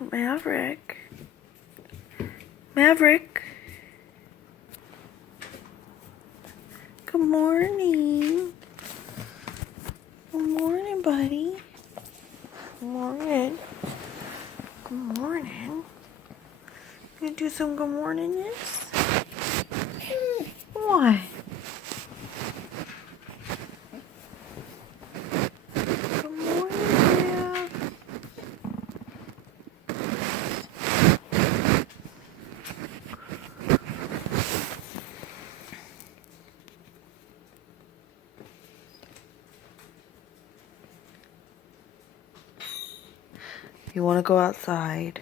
Maverick. Maverick. Good morning. Good morning, buddy. Good morning. Good morning. You gonna do some good morningness? What? Good morning, Mav. You want to go outside?